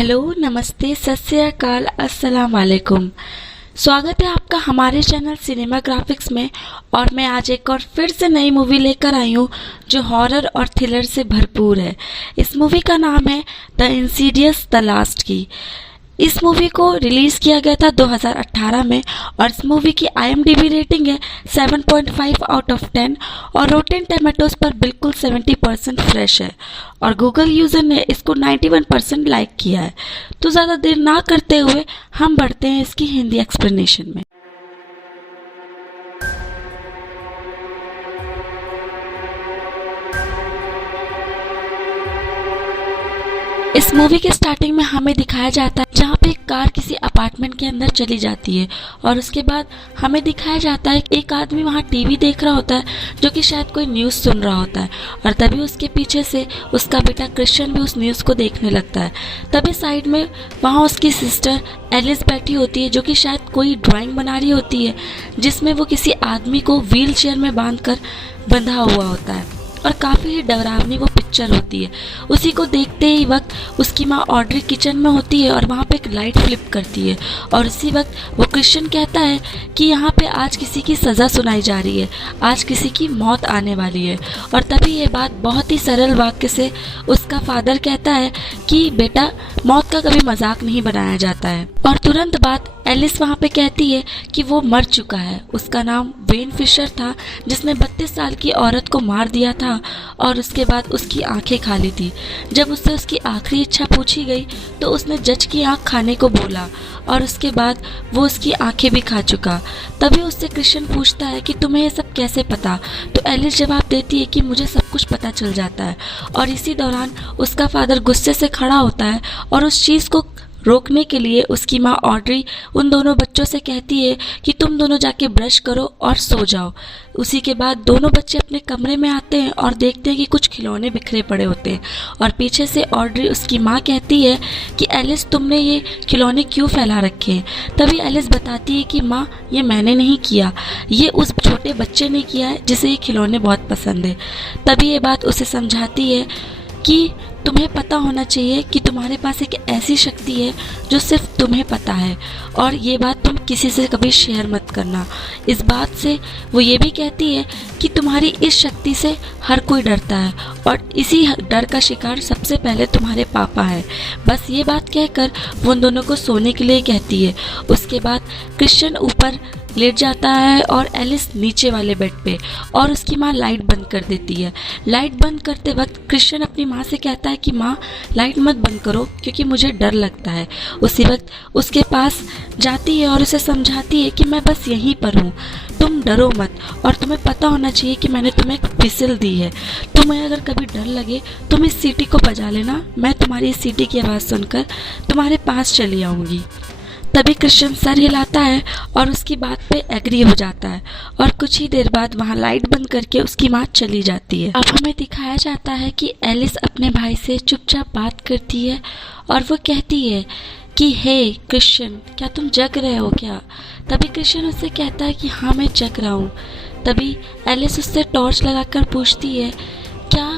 Hello, नमस्ते, सत श्री अकाल, अस्सलाम वालेकुम। स्वागत है आपका हमारे चैनल सिनेमा ग्राफिक्स में। और मैं आज एक और फिर से नई मूवी लेकर आई हूँ जो हॉरर और थ्रिलर से भरपूर है। इस मूवी का नाम है द इंसीडियस द लास्ट की। इस मूवी को रिलीज़ किया गया था 2018 में और इस मूवी की IMDb रेटिंग है 7.5 आउट ऑफ 10 और रोटेन टमेटोज पर बिल्कुल 70% फ्रेश है और गूगल यूज़र ने इसको 91% लाइक किया है। तो ज़्यादा देर ना करते हुए हम बढ़ते हैं इसकी हिंदी एक्सप्लेनेशन में। इस मूवी के स्टार्टिंग में हमें दिखाया जाता है जहाँ पे एक कार किसी अपार्टमेंट के अंदर चली जाती है और उसके बाद हमें दिखाया जाता है एक आदमी वहाँ टीवी देख रहा होता है जो कि शायद कोई न्यूज़ सुन रहा होता है और तभी उसके पीछे से उसका बेटा क्रिश्चियन भी उस न्यूज़ को देखने लगता है। तभी साइड में वहाँ उसकी सिस्टर एलिस बैठी होती है जो कि शायद कोई ड्राइंग बना रही होती है जिसमें वो किसी आदमी को व्हील चेयर में बांध कर बंधा हुआ होता है और काफ़ी ही डरावनी वो पिक्चर होती है। उसी को देखते ही वक्त उसकी माँ ऑड्री किचन में होती है और वहाँ पे एक लाइट फ्लिप करती है और उसी वक्त वो क्रिश्चियन कहता है कि यहाँ पे आज किसी की सज़ा सुनाई जा रही है, आज किसी की मौत आने वाली है। और तभी ये बात बहुत ही सरल वाक्य से उसका फादर कहता है कि बेटा, मौत का कभी मजाक नहीं बनाया जाता है। और तुरंत बाद एलिस वहाँ पे कहती है कि वो मर चुका है। उसका नाम वेन फिशर था जिसने 32 साल की औरत को मार दिया था और उसके बाद उसकी आंखें खाली थी। जब उससे उसकी आखिरी इच्छा पूछी गई तो उसने जज की आंख खाने को बोला और उसके बाद वो उसकी आंखें भी खा चुका। तभी उससे क्रिश्चियन पूछता है कि तुम्हें ये सब कैसे पता। तो एलिस जवाब देती है कि मुझे सब कुछ पता चल जाता है। और इसी दौरान उसका फादर गुस्से से खड़ा होता है और उस चीज़ को रोकने के लिए उसकी माँ ऑड्री उन दोनों बच्चों से कहती है कि तुम दोनों जाके ब्रश करो और सो जाओ। उसी के बाद दोनों बच्चे अपने कमरे में आते हैं और देखते हैं कि कुछ खिलौने बिखरे पड़े होते हैं और पीछे से ऑड्री उसकी माँ कहती है कि एलिस, तुमने ये खिलौने क्यों फैला रखे हैं। तभी एलिस बताती है कि माँ, ये मैंने नहीं किया, ये उस छोटे बच्चे ने किया है जिसे ये खिलौने बहुत पसंद है। तभी ये बात उसे समझाती है कि तुम्हें पता होना चाहिए कि तुम्हारे पास एक ऐसी शक्ति है जो सिर्फ तुम्हें पता है और ये बात तुम किसी से कभी शेयर मत करना। इस बात से वो ये भी कहती है कि तुम्हारी इस शक्ति से हर कोई डरता है और इसी डर का शिकार सबसे पहले तुम्हारे पापा है। बस ये बात कहकर वो उन दोनों को सोने के लिए कहती है। उसके बाद क्रिश्चियन ऊपर लेट जाता है और एलिस नीचे वाले बेड पे और उसकी माँ लाइट बंद कर देती है। लाइट बंद करते वक्त क्रिश्चियन अपनी माँ से कहता है कि माँ, लाइट मत बंद करो क्योंकि मुझे डर लगता है। उसी वक्त उसके पास जाती है और उसे समझाती है कि मैं बस यहीं पर हूँ, तुम डरो मत और तुम्हें पता होना चाहिए कि मैंने तुम्हें एक व्हिसिल दी है। तुम्हें अगर कभी डर लगे तुम इस सीटी को बजा लेना, मैं तुम्हारी इस सीटी की आवाज़ सुनकर तुम्हारे पास चली आऊँगी। तभी क्रिश्चियन सर हिलाता है और उसकी बात पे एग्री हो जाता है और कुछ ही देर बाद वहाँ लाइट बंद करके उसकी माँ चली जाती है। अब हमें दिखाया जाता है कि एलिस अपने भाई से चुपचाप बात करती है और वो कहती है कि हे क्रिश्चियन, क्या तुम जग रहे हो क्या। तभी क्रिश्चियन उससे कहता है कि हाँ, मैं जग रहा हूँ। तभी एलिस उससे टॉर्च लगाकर पूछती है, क्या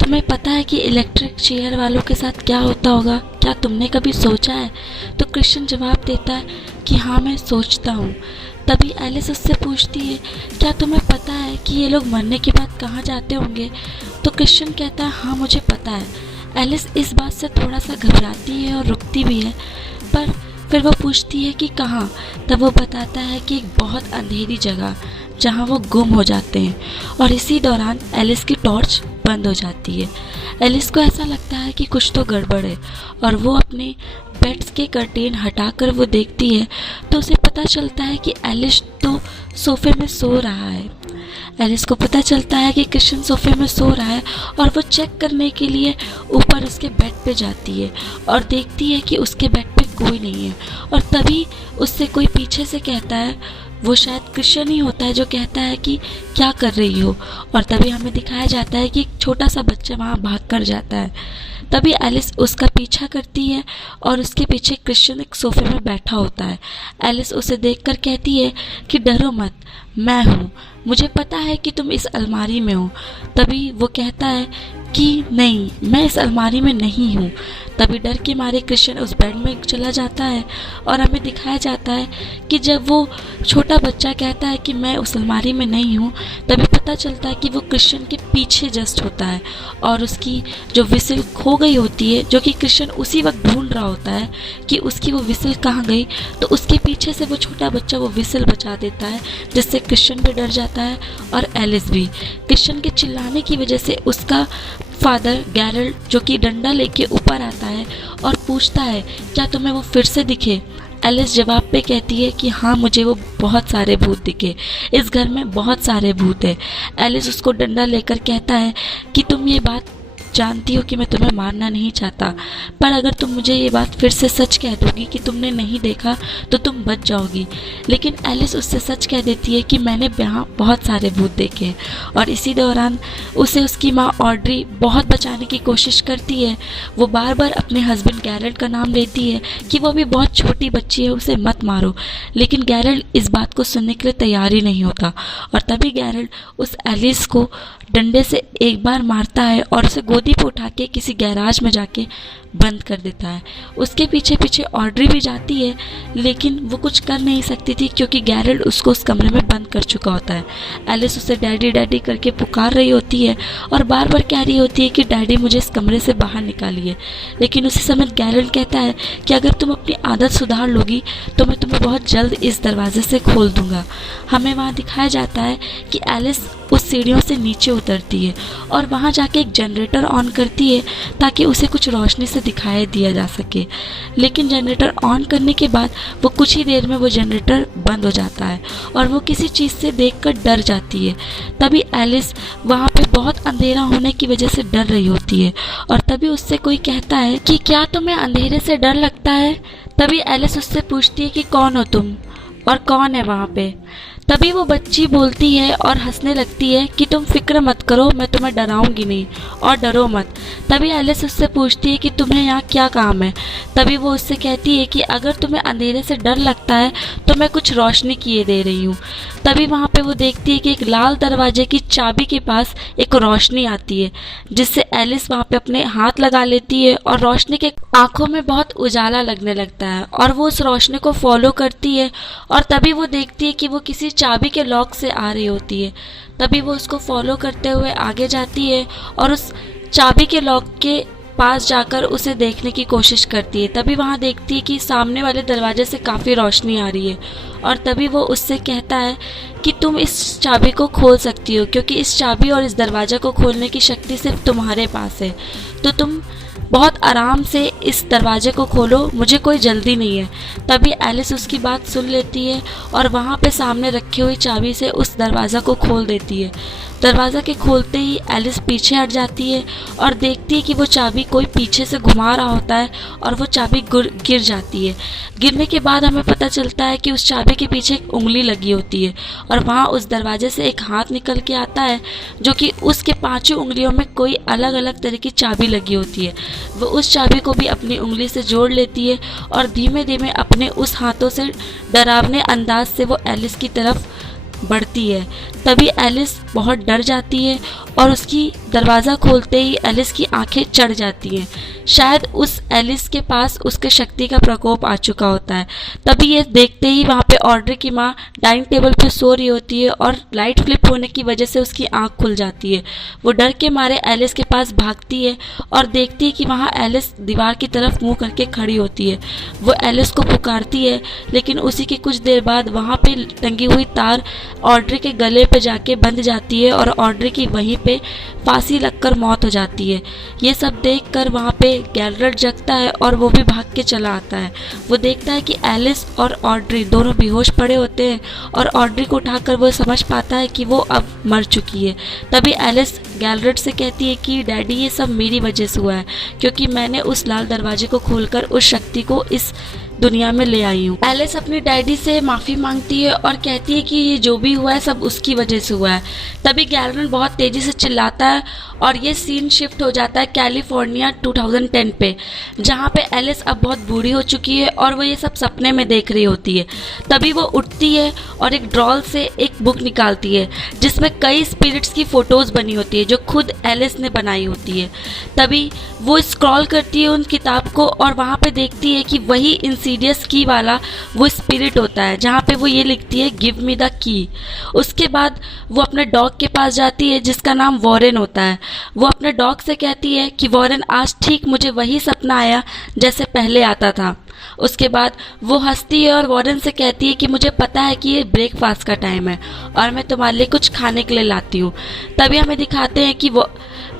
तुम्हें पता है कि इलेक्ट्रिक चेयर वालों के साथ क्या होता होगा, क्या तुमने कभी सोचा है। तो क्रिश्चियन जवाब देता है कि हाँ, मैं सोचता हूँ। तभी एलिस उससे पूछती है, क्या तुम्हें पता है कि ये लोग मरने के बाद कहाँ जाते होंगे। तो क्रिश्चियन कहता है, हाँ, मुझे पता है। एलिस इस बात से थोड़ा सा घबराती है और रुकती भी है, पर फिर वो पूछती है कि कहाँ। तब वो बताता है कि एक बहुत अंधेरी जगह जहाँ वो गुम हो जाते हैं और इसी दौरान एलिस की टॉर्च बंद हो जाती है। एलिस को ऐसा लगता है कि कुछ तो गड़बड़ है और वो अपने बेड्स के कर्टेन हटाकर वो देखती है तो उसे पता चलता है कि एलिस तो सोफे में सो रहा है। एलिस को पता चलता है कि क्रिश्चियन सोफे में सो रहा है और वो चेक करने के लिए ऊपर उसके बेड पे जाती है और देखती है कि उसके बेड पे कोई नहीं है। और तभी उससे कोई पीछे से कहता है, वो शायद क्रिश्चियन ही होता है जो कहता है कि क्या कर रही हो। और तभी हमें दिखाया जाता है कि एक छोटा सा बच्चा वहाँ भाग कर जाता है। तभी एलिस उसका पीछा करती है और उसके पीछे क्रिश्चियन एक सोफे में बैठा होता है। एलिस उसे देखकर कहती है कि डरो मत, मैं हूँ, मुझे पता है कि तुम इस अलमारी में हो। तभी वो कहता है कि नहीं, मैं इस अलमारी में नहीं हूँ। तभी डर के मारे क्रिश्चियन उस बेड में चला जाता है और हमें दिखाया जाता है कि जब वो छोटा बच्चा कहता है कि मैं उस अलमारी में नहीं हूँ, तभी पता चलता है कि वो क्रिश्चियन के पीछे जस्ट होता है और उसकी जो विसिल खो गई होती है, जो कि क्रिश्चियन उसी वक्त ढूंढ रहा होता है कि उसकी वो विसिल कहाँ गई। तो उसके पीछे से वो छोटा बच्चा वो विसिल बजा देता है, जिससे क्रिश्चियन भी डर जाता है और एलिस भी। क्रिश्चियन के चिल्लाने की वजह से उसका फादर गैरल्ड, जो कि डंडा लेके ऊपर आता है और पूछता है क्या तुम्हें वो फिर से दिखे। एलिस जवाब पे कहती है कि हाँ, मुझे वो बहुत सारे भूत दिखे, इस घर में बहुत सारे भूत है। एलिस उसको डंडा लेकर कहता है कि तुम ये बात जानती हो कि मैं तुम्हें मारना नहीं चाहता, पर अगर तुम मुझे ये बात फिर से सच कह दोगी कि तुमने नहीं देखा तो तुम बच जाओगी। लेकिन एलिस उससे सच कह देती है कि मैंने यहाँ बहुत सारे भूत देखे। और इसी दौरान उसे उसकी माँ ऑड्री बहुत बचाने की कोशिश करती है। वो बार बार अपने हस्बैंड गैरल्ड का नाम लेती है कि वो अभी बहुत छोटी बच्ची है, उसे मत मारो। लेकिन गैरल्ड इस बात को सुनने के लिए तैयार ही नहीं होता और तभी गैरल्ड उस एलिस को डंडे से एक बार मारता है और उसे गोदी पे उठा के किसी गैराज में जाके बंद कर देता है। उसके पीछे पीछे ऑड्री भी जाती है, लेकिन वो कुछ कर नहीं सकती थी क्योंकि गैरल्ड उसको उस कमरे में बंद कर चुका होता है। एलिस उसे डैडी डैडी करके पुकार रही होती है और बार बार कह रही होती है कि डैडी मुझे इस कमरे से बाहर निकालिए। लेकिन उसी समय गैरल्ड कहता है कि अगर तुम अपनी आदत सुधार लोगी तो मैं तुम्हें बहुत जल्द इस दरवाजे से खोल दूंगा। हमें वहाँ दिखाया जाता है कि एलिस उस सीढ़ियों से नीचे उतरती है और वहाँ जाके एक जनरेटर ऑन करती है ताकि उसे कुछ रोशनी से दिखाई दिया जा सके। लेकिन जनरेटर ऑन करने के बाद वो कुछ ही देर में वो जनरेटर बंद हो जाता है और वो किसी चीज़ से देखकर डर जाती है। तभी एलिस वहाँ पे बहुत अंधेरा होने की वजह से डर रही होती है और तभी उससे कोई कहता है कि क्या तुम्हें अंधेरे से डर लगता है। तभी एलिस उससे पूछती है कि कौन हो तुम और कौन है वहाँ पे। तभी वो बच्ची बोलती है और हंसने लगती है कि तुम फिक्र मत करो, मैं तुम्हें डराऊंगी नहीं और डरो मत। तभी एलिस उससे पूछती है कि तुम्हें यहाँ क्या काम है। तभी वो उससे कहती है कि अगर तुम्हें अंधेरे से डर लगता है तो मैं कुछ रोशनी किए दे रही हूँ। तभी वहाँ पे वो देखती है कि एक लाल दरवाजे की चाबी के पास एक रोशनी आती है, जिससे एलिस वहाँ पे अपने हाथ लगा लेती है और रोशनी के आंखों में बहुत उजाला लगने लगता है और वो उस रोशनी को फॉलो करती है और तभी वो देखती है कि वो किसी चाबी के लॉक से आ रही होती है। तभी वो उसको फॉलो करते हुए आगे जाती है और उस चाबी के लॉक के पास जाकर उसे देखने की कोशिश करती है। तभी वहाँ देखती है कि सामने वाले दरवाजे से काफ़ी रोशनी आ रही है और तभी वो उससे कहता है कि तुम इस चाबी को खोल सकती हो, क्योंकि इस चाबी और इस दरवाज़ा को खोलने की शक्ति सिर्फ तुम्हारे पास है, तो तुम बहुत आराम से इस दरवाजे को खोलो, मुझे कोई जल्दी नहीं है। तभी एलिस उसकी बात सुन लेती है और वहाँ पे सामने रखी हुई चाबी से उस दरवाज़ा को खोल देती है। दरवाज़ा के खोलते ही एलिस पीछे हट जाती है और देखती है कि वो चाबी कोई पीछे से घुमा रहा होता है और वो चाबी गिर जाती है। गिरने के बाद हमें पता चलता है कि उस चाबी के पीछे एक उंगली लगी होती है और वहाँ उस दरवाजे से एक हाथ निकल के आता है, जो कि उसके पांचों उंगलियों में कोई अलग अलग तरह की चाबी लगी होती है। वो उस चाबी को भी अपनी उंगली से जोड़ लेती है और धीमे धीमे अपने उस हाथों से डरावने अंदाज से वो एलिस की तरफ बढ़ती है। तभी एलिस बहुत डर जाती है और उसकी दरवाज़ा खोलते ही एलिस की आंखें चढ़ जाती हैं। शायद उस एलिस के पास उसके शक्ति का प्रकोप आ चुका होता है। तभी ये देखते ही वहाँ पे ऑड्री की माँ डाइनिंग टेबल पे सो रही होती है और लाइट फ्लिप होने की वजह से उसकी आंख खुल जाती है। वो डर के मारे एलिस के पास भागती है और देखती है कि वहाँ एलिस दीवार की तरफ मुँह करके खड़ी होती है। वो एलिस को पुकारती है, लेकिन उसी के कुछ देर बाद वहाँ पे टंगी हुई तार ऑड्री के गले पे जाके बंध जाती है और ऑड्री की वहीं पे फांसी लगकर मौत हो जाती है। ये सब देखकर वहाँ पे गैरल्ड जगता है और वो भी भाग के चला आता है। वो देखता है कि एलिस और ऑड्री दोनों बेहोश पड़े होते हैं और ऑड्री को उठाकर वो समझ पाता है कि वो अब मर चुकी है। तभी एलिस गैरल्ड से कहती है कि डैडी ये सब मेरी वजह से हुआ है, क्योंकि मैंने उस लाल दरवाजे को खोलकर उस शक्ति को इस दुनिया में ले आई हूँ। एलिस अपनी डैडी से माफ़ी मांगती है और कहती है कि ये जो भी हुआ है सब उसकी वजह से हुआ है। तभी गैरल्ड बहुत तेज़ी से चिल्लाता है और ये सीन शिफ्ट हो जाता है कैलिफोर्निया 2010 पे, जहाँ पे एलिस अब बहुत बूढ़ी हो चुकी है और वो ये सब सपने में देख रही होती है। तभी वो उठती है और एक ड्रॉल से एक बुक निकालती है जिसमें कई स्पिरिट्स की फ़ोटोज़ बनी होती है, है जो खुद एलिस ने बनाई होती है। तभी वो स्क्रॉल करती है उन किताब को और वहाँ पे देखती है कि वही इंसीडियस की वाला वो स्पिरिट होता है, जहाँ पे वो ये लिखती है गिव मी द की। उसके बाद वो अपने डॉग के पास जाती है जिसका नाम वॉरेन होता है। वो अपने डॉग से कहती है कि वॉरेन, आज ठीक मुझे वही सपना आया जैसे पहले आता था। उसके बाद वो हंसती है और वॉरेन से कहती है कि मुझे पता है कि ये ब्रेकफास्ट का टाइम है और मैं तुम्हारे लिए कुछ खाने के लिए लाती हूँ। तभी हमें दिखाते हैं कि वो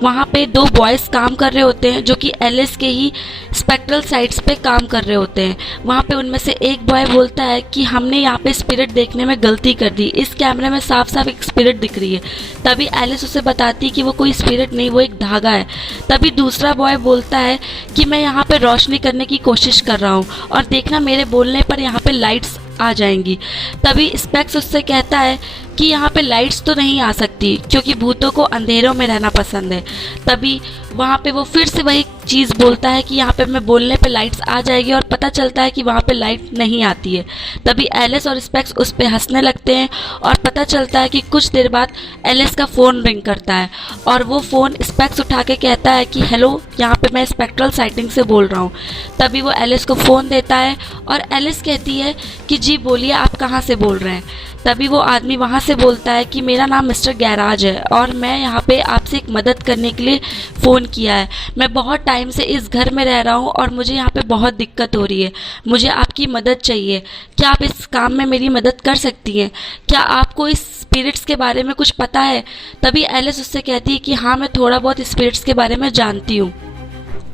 वहाँ पे दो बॉयज़ काम कर रहे होते हैं जो कि एलिस के ही स्पेक्ट्रल साइट्स पे काम कर रहे होते हैं। वहाँ पे उनमें से एक बॉय बोलता है कि हमने यहाँ पे स्पिरिट देखने में गलती कर दी, इस कैमरे में साफ साफ एक स्पिरिट दिख रही है। तभी एलिस उसे बताती है कि वो कोई स्पिरिट नहीं, वो एक धागा है। तभी दूसरा बॉय बोलता है कि मैं यहाँ पे रोशनी करने की कोशिश कर रहा हूँ और देखना मेरे बोलने पर यहाँ पे लाइट्स आ जाएंगी। तभी स्पेक्स उससे कहता है कि यहाँ पे लाइट्स तो नहीं आ सकती क्योंकि भूतों को अंधेरों में रहना पसंद है। तभी वहाँ पे वो फिर से वही चीज़ बोलता है कि यहाँ पे मैं बोलने पे लाइट्स आ जाएगी और पता चलता है कि वहाँ पे लाइट नहीं आती है। तभी एलिस और स्पेक्स उस पे हंसने लगते हैं और पता चलता है कि कुछ देर बाद एलिस का फ़ोन रिंग करता है और वो फ़ोन स्पेक्स उठा के कहता है कि हेलो, यहाँ पे मैं स्पेक्ट्रल साइटिंग से बोल रहा हूँ। तभी वो एलिस को फ़ोन देता है और एलिस कहती है कि जी बोलिए, आप कहाँ से बोल रहे हैं। तभी वो आदमी वहाँ से बोलता है कि मेरा नाम मिस्टर गैराज है और मैं यहाँ पे आपसे एक मदद करने के लिए फ़ोन किया है। मैं बहुत टाइम से इस घर में रह रहा हूँ और मुझे यहाँ पे बहुत दिक्कत हो रही है, मुझे आपकी मदद चाहिए। क्या आप इस काम में मेरी मदद कर सकती हैं? क्या आपको इस स्पिरिट्स के बारे में कुछ पता है? तभी एलिस उससे कहती है कि हाँ, मैं थोड़ा बहुत स्पिरिट्स के बारे में जानती हूँ,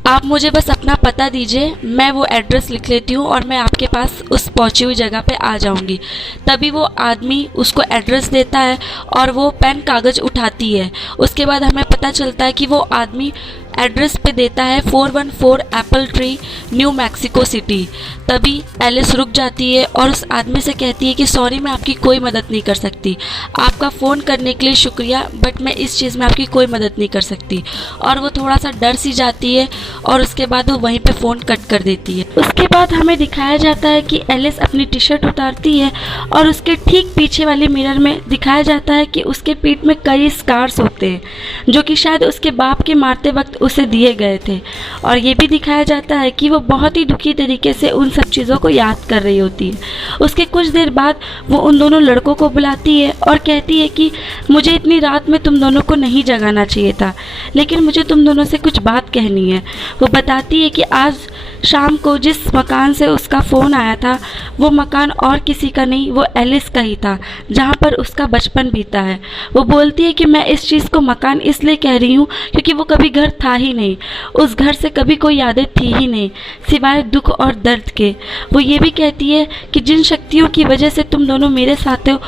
आप मुझे बस अपना पता दीजिए, मैं वो एड्रेस लिख लेती हूँ और मैं आपके पास उस पहुँची हुई जगह पे आ जाऊँगी। तभी वो आदमी उसको एड्रेस देता है और वो पेन कागज़ उठाती है। उसके बाद हमें पता चलता है कि वो आदमी एड्रेस पे देता है 414 Apple tree, new Mexico city. तभी एलिस रुक जाती है और उस आदमी से कहती है कि सॉरी, मैं आपकी कोई मदद नहीं कर सकती, आपका फ़ोन करने के लिए शुक्रिया, बट मैं इस चीज़ में आपकी कोई मदद नहीं कर सकती। और वो थोड़ा सा डर सी जाती है और उसके बाद वो वहीं पे फ़ोन कट कर देती है। उसके बाद हमें दिखाया जाता है कि एलिस अपनी टी शर्ट उतारती है और उसके ठीक पीछे वाले मिरर में दिखाया जाता है कि उसके पीठ में कई स्कार्स होते हैं जो कि शायद उसके बाप के मारते वक्त उसे दिए गए थे। और ये भी दिखाया जाता है कि वो बहुत ही दुखी तरीके से उन सब चीज़ों को याद कर रही होती है। उसके कुछ देर बाद वो उन दोनों लड़कों को बुलाती है और कहती है कि मुझे इतनी रात में तुम दोनों को नहीं जगाना चाहिए था, लेकिन मुझे तुम दोनों से कुछ बात कहनी है। वो बताती है कि आज शाम को जिस मकान से उसका फ़ोन आया था वो मकान और किसी का नहीं, वो एलिस का ही था जहाँ पर उसका बचपन बीता है। वो बोलती है कि मैं इस चीज़ को मकान इसलिए कह रही हूँ क्योंकि वो कभी घर था ही नहीं, उस घर से कभी कोई यादें थी ही नहीं सिवाय दुख और दर्द के। वो ये भी कहती है कि जिन शक्तियों की वजह से तुम दोनों मेरे साथ हो,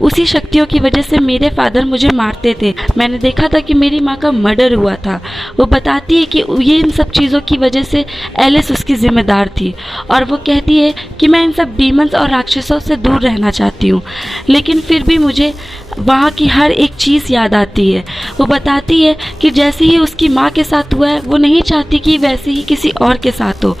उसी शक्तियों की वजह से मेरे फादर मुझे मारते थे। मैंने देखा था कि मेरी माँ का मर्डर हुआ था। वो बताती है कि ये इन सब चीज़ों की वजह से एलिस उसकी जिम्मेदार थी और वो कहती है कि मैं इन सब डीमंस और राक्षसों से दूर रहना चाहती हूँ, लेकिन फिर भी मुझे वहाँ की हर एक चीज़ याद आती है। वो बताती है कि जैसे ही उसकी माँ के साथ हुआ है वो नहीं चाहती कि वैसे ही किसी और के साथ हो।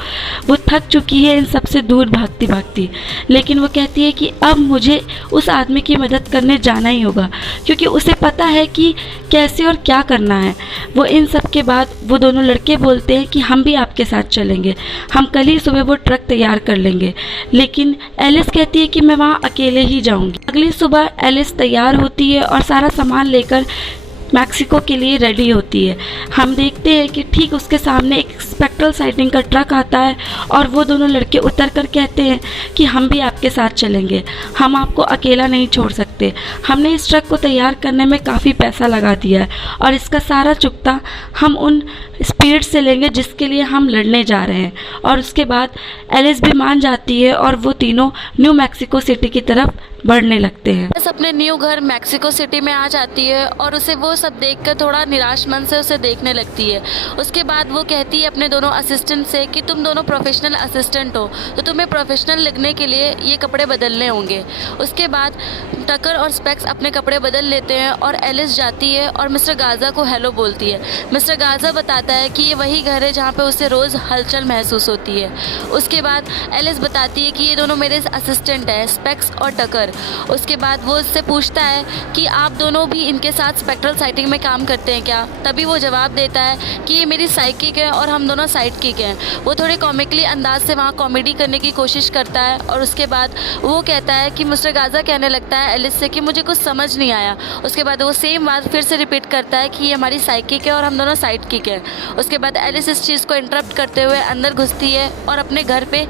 वो थक चुकी है इन सबसे दूर भागती भागती, लेकिन वो कहती है कि अब मुझे उस आदमी की मदद करने जाना ही होगा क्योंकि उसे पता है कि कैसे और क्या करना है। वो इन सब के बाद वो दोनों लड़के बोलते हैं कि हम भी आपके साथ चलेंगे, हम कल ही सुबह वो ट्रक तैयार कर लेंगे। लेकिन एलिस कहती है कि मैं वहाँ अकेले ही जाऊँगी। अगली सुबह एलिस तैयार होती है और सारा सामान लेकर मैक्सिको के लिए रेडी होती है। हम देखते हैं कि ठीक उसके सामने एक स्पेक्ट्रल साइटिंग का ट्रक आता है और वो दोनों लड़के उतर कर कहते हैं कि हम भी आपके साथ चलेंगे, हम आपको अकेला नहीं छोड़ सकते। हमने इस ट्रक को तैयार करने में काफ़ी पैसा लगा दिया है और इसका सारा चुकता हम उन स्पिरिट से लेंगे जिसके लिए हम लड़ने जा रहे हैं। और उसके बाद एलिस भी मान जाती है और वो तीनों न्यू मैक्सिको सिटी की तरफ बढ़ने लगते हैं। एलिस अपने न्यू घर मैक्सिको सिटी में आ जाती है और उसे वो सब देखकर थोड़ा निराश मन से उसे देखने लगती है। उसके बाद वो कहती है अपने दोनों असिस्टेंट से कि तुम दोनों प्रोफेशनल असिस्टेंट हो तो तुम्हें प्रोफेशनल लगने के लिए ये कपड़े बदलने होंगे। उसके बाद टकर और स्पेक्स अपने कपड़े बदल लेते हैं और एलिस जाती है और मिस्टर गाजा को हेलो बोलती है। मिस्टर गाजा बताता है कि ये वही घर है जहाँ पे उसे रोज़ हलचल महसूस होती है। उसके बाद एलिस बताती है कि ये दोनों मेरे असिस्टेंट हैं, स्पेक्स और टकर। उसके बाद वो वो उससे पूछता है कि आप दोनों भी इनके साथ स्पेक्ट्रल साइटिंग में काम करते हैं क्या। तभी वो जवाब देता है कि ये मेरी साइकिक है और हम दोनों साइडकिक हैं। वो थोड़े कॉमिकली अंदाज से वहाँ कॉमेडी करने की कोशिश करता है और उसके बाद वो कहता है कि मिस्टर गाज़ा कहने लगता है एलिस से कि मुझे कुछ समझ नहीं आया। उसके बाद वो सेम बात फिर से रिपीट करता है कि ये हमारी साइकिक है और हम दोनों साइडकिक हैं। उसके बाद एलिस इस चीज़ को इंटरप्ट करते हुए अंदर घुसती है और अपने घर पे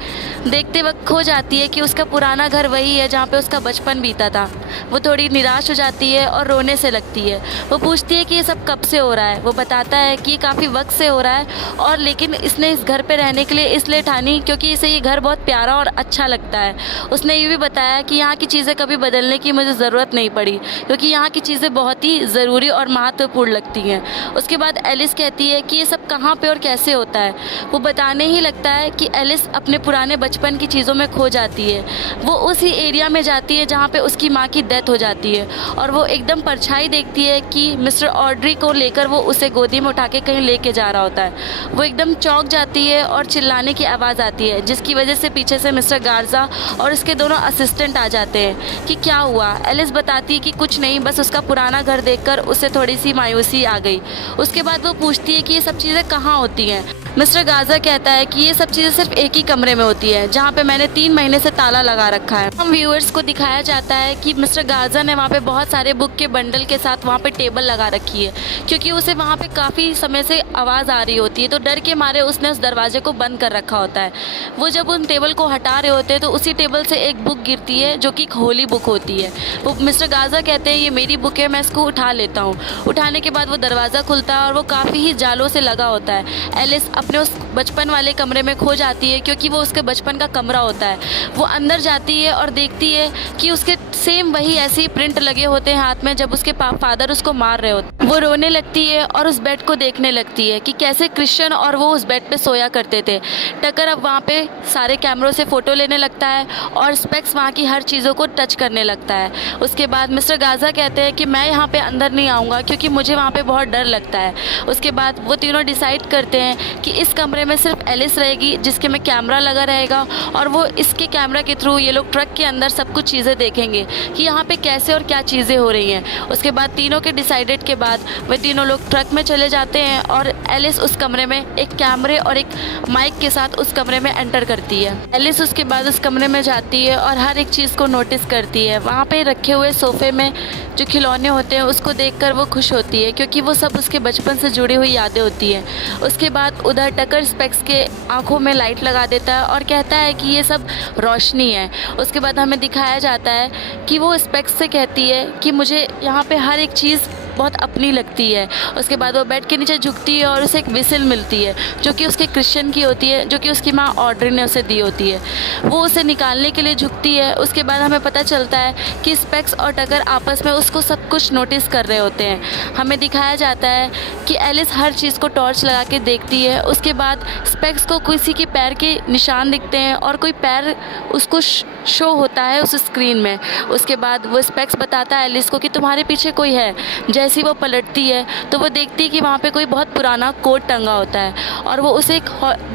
देखते वक्त खो जाती है कि उसका पुराना घर वही है जहाँ पे उसका बचपन बीता था। वो थोड़ी निराश हो जाती है और रोने से लगती है। वो पूछती है कि ये सब कब से हो रहा है। वो बताता है कि ये काफ़ी वक्त से हो रहा है और लेकिन इसने इस घर पे रहने के लिए इसलिए ठानी क्योंकि इसे ये घर बहुत प्यारा और अच्छा लगता है। उसने ये भी बताया कि यहाँ की चीज़ें कभी बदलने की मुझे ज़रूरत नहीं पड़ी क्योंकि यहाँ की चीज़ें बहुत ही ज़रूरी और महत्वपूर्ण लगती हैं। उसके बाद एलिस कहती है कि ये सब कहाँ पे और कैसे होता है। वो बताने ही लगता है कि एलिस अपने पुराने बचपन की चीज़ों में खो जाती है। वो उसी एरिया में जाती है जहाँ पे उसकी माँ की डेथ हो जाती है और वो एकदम परछाई देखती है कि मिस्टर ऑड्री को लेकर वो उसे गोदी में उठा के कहीं लेके जा रहा होता है। वो एकदम चौंक जाती है और चिल्लाने की आवाज़ आती है जिसकी वजह से पीछे से मिस्टर गार्जा और उसके दोनों असिस्टेंट आ जाते हैं कि क्या हुआ। एलिस बताती है कि कुछ नहीं, बस उसका पुराना घर देखकर उसे थोड़ी सी मायूसी आ गई। उसके बाद वो पूछती है कि ये सब चीज़ें कहाँ होती हैं। मिस्टर गाज़ा कहता है कि ये सब चीज़ें सिर्फ एक ही कमरे में होती है जहाँ पे मैंने 3 महीने से ताला लगा रखा है। हम व्यूअर्स को दिखाया जाता है कि मिस्टर गाज़ा ने वहाँ पे बहुत सारे बुक के बंडल के साथ वहाँ पे टेबल लगा रखी है क्योंकि उसे वहाँ पे काफ़ी समय से आवाज़ आ रही होती है, तो डर के मारे उसने उस दरवाजे को बंद कर रखा होता है। वो जब उन टेबल को हटा रहे होते हैं तो उसी टेबल से एक बुक गिरती है जो कि एक होली बुक होती है। वो मिस्टर गाज़ा कहते हैं ये मेरी बुक है, मैं इसको उठा लेता हूँ। उठाने के बाद वो दरवाज़ा खुलता है और वो काफ़ी ही जालों से लगा होता है। एलिस अपने उस बचपन वाले कमरे में खो जाती है क्योंकि वो उसके बचपन का कमरा होता है। वो अंदर जाती है और देखती है कि उसके सेम वही ऐसे ही प्रिंट लगे होते हैं हाथ में जब उसके फादर उसको मार रहे होते हैं। वो रोने लगती है और उस बेड को देखने लगती है कि कैसे क्रिश्चियन और वो उस बेड पे सोया करते थे। टकर अब वहाँ पे सारे कैमरों से फ़ोटो लेने लगता है और स्पेक्स वहाँ की हर चीज़ों को टच करने लगता है। उसके बाद मिस्टर गाज़ा कहते हैं कि मैं यहाँ पे अंदर नहीं आऊँगा क्योंकि मुझे वहाँ पे बहुत डर लगता है। उसके बाद वो तीनों डिसाइड करते हैं कि इस कमरे में सिर्फ एलिस रहेगी जिसके में कैमरा लगा रहेगा और वो इसके कैमरा के थ्रू ये लोग ट्रक के अंदर सब कुछ चीज़ें देखेंगे कि यहाँ पे कैसे और क्या चीज़ें हो रही हैं। उसके बाद तीनों के डिसाइडेड के बाद वे तीनों लोग ट्रक में चले जाते हैं और एलिस उस कमरे में एक कैमरे और एक माइक के साथ उस कमरे में एंटर करती है। एलिस उसके बाद उस कमरे में जाती है और हर एक चीज़ को नोटिस करती है। वहाँ पे रखे हुए सोफ़े में जो खिलौने होते हैं उसको देखकर वो खुश होती है क्योंकि वो सब उसके बचपन से जुड़ी हुई यादें होती हैं। उसके बाद उधर टकर स्पेक्स के आंखों में लाइट लगा देता है और कहता है कि ये सब रोशनी है। उसके बाद हमें दिखाया जाता है कि वो स्पेक्स से कहती है कि मुझे यहाँ पे हर एक चीज़ बहुत अपनी लगती है। उसके बाद वो बेड के नीचे झुकती है और उसे एक विसिल मिलती है जो कि उसके क्रिश्चियन की होती है, जो कि उसकी माँ ऑड्री ने उसे दी होती है। वो उसे निकालने के लिए झुकती है। उसके बाद हमें पता चलता है कि स्पेक्स और टकर आपस में उसको सब कुछ नोटिस कर रहे होते हैं। हमें दिखाया जाता है कि एलिस हर चीज़ को टॉर्च लगा के देखती है। उसके बाद स्पेक्स को किसी के पैर के निशान दिखते हैं और कोई पैर उसको शो होता है उस स्क्रीन में। उसके बाद वो स्पेक्स बताता है एलिस को कि तुम्हारे पीछे कोई है। जैसे ही वो पलटती है तो वो देखती है कि वहाँ पे कोई बहुत पुराना कोट टंगा होता है और वो उसे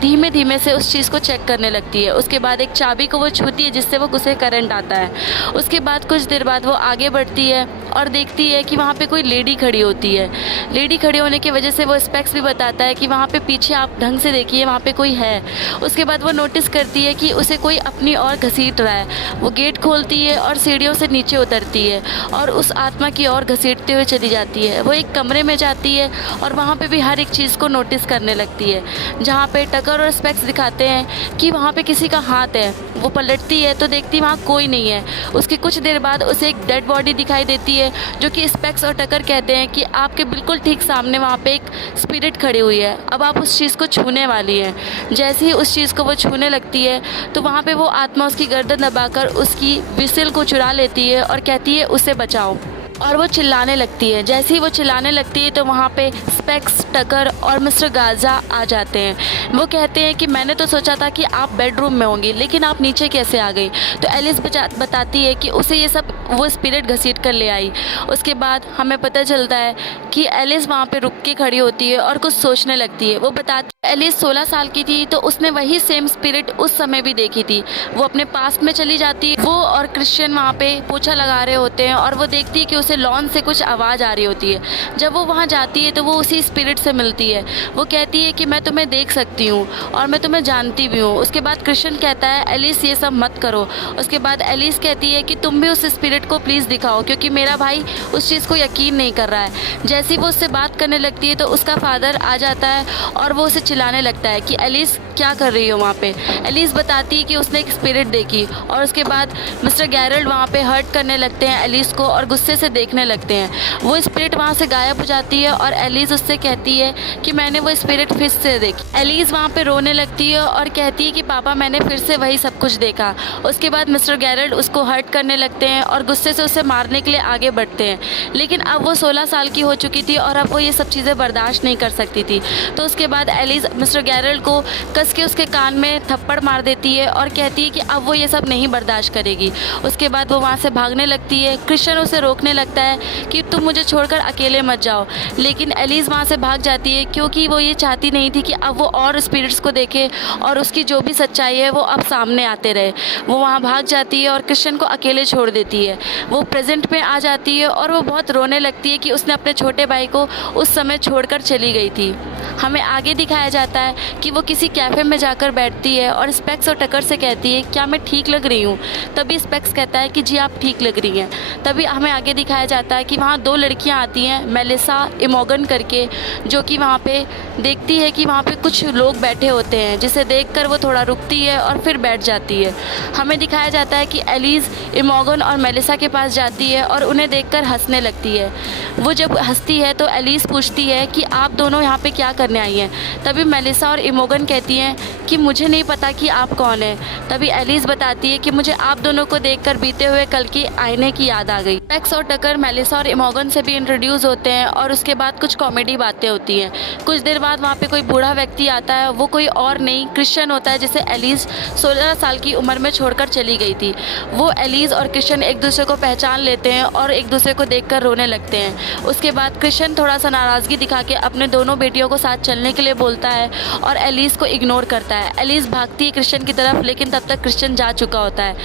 धीमे धीमे से उस चीज़ को चेक करने लगती है। उसके बाद एक चाबी को वो छूती है जिससे वो उसे करंट आता है। उसके बाद कुछ देर बाद वो आगे बढ़ती है और देखती है कि वहाँ पे कोई लेडी खड़ी होती है। लेडी खड़ी होने की वजह से वो स्पेक्स भी बताता है कि वहाँ पे पीछे आप ढंग से देखिए, वहाँ पे कोई है। उसके बाद वो नोटिस करती है कि उसे कोई अपनी ओर घसीट रहा है। वो गेट खोलती है और सीढ़ियों से नीचे उतरती है और उस आत्मा की ओर घसीटते हुए चली जाती है। वो एक कमरे में जाती है और वहाँ पे भी हर एक चीज़ को नोटिस करने लगती है जहाँ पे टकर और स्पेक्स दिखाते हैं कि वहाँ पे किसी का हाथ है। वो पलटती है तो देखती वहाँ कोई नहीं है। उसके कुछ देर बाद उसे एक डेड बॉडी दिखाई देती है जो कि स्पेक्स और टकर कहते हैं कि आपके बिल्कुल ठीक सामने वहाँ पे एक स्पिरिट खड़ी हुई है, अब आप उस चीज़ को छूने वाली हैं। जैसे ही उस चीज़ को वो छूने लगती है तो वहाँ पे वो आत्मा उसकी गर्दन दबाकर उसकी विसिल को चुरा लेती है और कहती है उसे बचाओ, और वो चिल्लाने लगती है। जैसे ही वो चिल्लाने लगती है तो वहाँ पे स्पेक्स, टकर और मिस्टर गाज़ा आ जाते हैं। वो कहते हैं कि मैंने तो सोचा था कि आप बेडरूम में होंगी लेकिन आप नीचे कैसे आ गई। तो एलिस बताती है कि उसे ये सब वो स्पिरिट घसीट कर ले आई। उसके बाद हमें पता चलता है कि एलिस वहाँ पे रुक के खड़ी होती है और कुछ सोचने लगती है। वो बताती है एलिस 16 साल की थी तो उसने वही सेम स्पिरिट उस समय भी देखी थी। वो अपने पास्ट में चली जाती है। वो और क्रिश्चियन वहाँ पे पोछा लगा रहे होते हैं और वो देखती है कि उसे लॉन से कुछ आवाज़ आ रही होती है। जब वो वहाँ जाती है तो वो उसी स्पिरिट से मिलती है। वो कहती है कि मैं तुम्हें देख सकती हूँ और मैं तुम्हें जानती भी हूँ। उसके बाद क्रिश्चियन कहता है एलिस ये सब मत करो। उसके बाद एलिस कहती है कि तुम भी उस स्पिरिट को प्लीज़ दिखाओ क्योंकि मेरा भाई उस चीज़ को यकीन नहीं कर रहा है। जैसे ही वो उससे बात करने लगती है तो उसका फादर आ जाता है और वो उसे चिल्लाने लगता है कि एलिस क्या कर रही हो वहाँ पे। एलिस बताती है कि उसने एक स्पिरिट देखी और उसके बाद मिस्टर गैरल्ड वहाँ पे हर्ट करने लगते हैं एलिस को और गुस्से से देखने लगते हैं। वो स्पिरिट वहाँ से गायब हो जाती है और एलिस उससे कहती है कि मैंने वो स्पिरिट फिर से देखी। एलिस वहाँ पे रोने लगती है और कहती है कि पापा मैंने फिर से वही सब कुछ देखा। उसके बाद मिस्टर गैरल्ड उसको हर्ट करने लगते हैं और गुस्से से उसे मारने के लिए आगे बढ़ते हैं। लेकिन अब वो 16 साल की हो चुकी थी और अब वो ये सब चीज़ें बर्दाश्त नहीं कर सकती थी। तो उसके बाद एलिस मिस्टर गैरल्ड को कस के उसके कान में थप्पड़ मार देती है और कहती है कि अब वो ये सब नहीं बर्दाश्त करेगी। उसके बाद वो वहाँ से भागने लगती है। क्रिश्चियन उसे रोकने लगता है कि तुम मुझे छोड़कर अकेले मत जाओ, लेकिन एलिस वहाँ से भाग जाती है क्योंकि वो ये चाहती नहीं थी कि अब वो और स्पिरिट्स को देखे और उसकी जो भी सच्चाई है वो अब सामने आते रहे। वो वहाँ भाग जाती है और क्रिश्चियन को अकेले छोड़ देती है। वो प्रेजेंट में आ जाती है और वो बहुत रोने लगती है कि उसने अपने छोटे भाई को उस समय छोड़कर चली गई थी। हमें आगे दिखाया जाता है कि वो किसी कैफ़े में जाकर बैठती है और स्पेक्स और टकर से कहती है क्या मैं ठीक लग रही हूँ। तभी स्पेक्स कहता है कि जी आप ठीक लग रही हैं। तभी हमें आगे दिखाया जाता है कि वहाँ 2 लड़कियाँ आती हैं, मेलिसा इमोगन करके, जो कि वहाँ पे देखती है कि वहाँ पे कुछ लोग बैठे होते हैं, जिसे देखकर वो थोड़ा रुकती है और फिर बैठ जाती है। हमें दिखाया जाता है कि एलिस इमोगन और मेलिसा के पास जाती है और उन्हें देखकर हंसने लगती है। वो जब हंसती है तो एलिस पूछती है कि आप दोनों यहाँ पे क्या करने आई हैं। तभी मेलिसा और इमोगन कहती हैं कि मुझे नहीं पता कि आप कौन हैं। तभी एलिस बताती है कि मुझे आप दोनों को देखकर बीते हुए कल के आईने की याद आ गई। स्पेक्स और टकर मेलिसा और इमोगन से भी इंट्रोड्यूस होते हैं और उसके बाद कुछ कॉमेडी बातें होती हैं। कुछ देर बाद वहाँ पे कोई बूढ़ा व्यक्ति आता है। वो कोई और नहीं क्रिश्चियन होता है, जिसे एलिस 16 साल की उम्र में छोड़कर चली गई थी। वो एलिस और क्रिश्चियन एक दूसरे को पहचान लेते हैं और एक दूसरे को देखकर रोने लगते हैं। उसके बाद क्रिश्चियन थोड़ा सा नाराज़गी दिखा के अपने दोनों बेटियों को साथ चलने के लिए बोलता है और एलिस को इग्नोर करता है। एलिस भागती है क्रिश्चियन की तरफ, लेकिन तब तक क्रिश्चियन जा चुका होता है।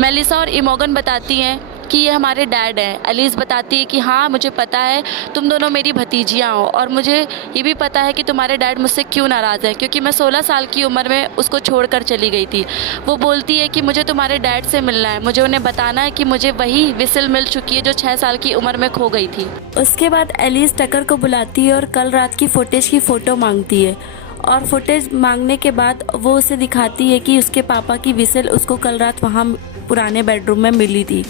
मेलिसा और इमोगन बताती हैं कि ये हमारे डैड हैं। एलिस बताती है कि हाँ मुझे पता है, तुम दोनों मेरी भतीजियाँ हो और मुझे ये भी पता है कि तुम्हारे डैड मुझसे क्यों नाराज़ हैं, क्योंकि मैं 16 साल की उम्र में उसको छोड़कर चली गई थी। वो बोलती है कि मुझे तुम्हारे डैड से मिलना है, मुझे उन्हें बताना है कि मुझे वही विसल मिल चुकी है जो 6 साल की उम्र में खो गई थी। उसके बाद एलिस टकर को बुलाती है और कल रात की फुटेज की फ़ोटो मांगती है और फुटेज मांगने के बाद वो उसे दिखाती है कि उसके पापा की विसल उसको कल रात वहाँ पुराने बेडरूम में मिली थी।